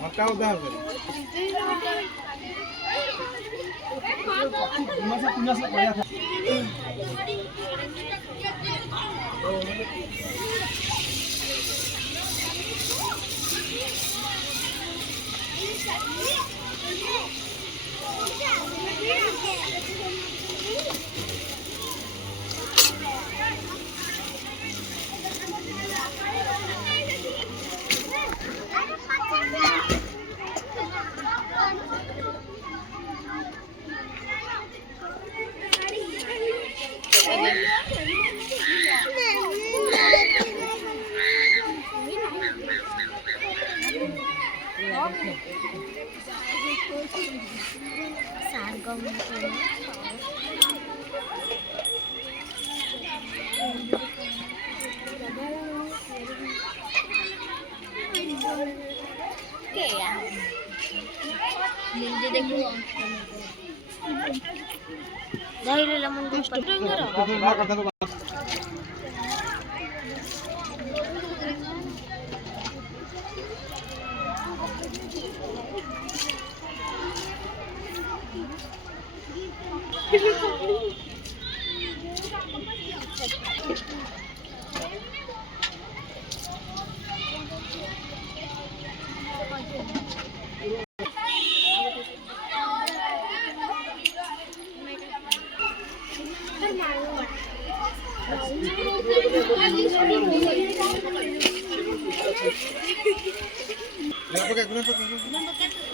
ঘন্টাও দাও করে মাসে 3 মাস পড়া থাকে sargam kaya hindi deglo dahil lamang din pa rin Kenapa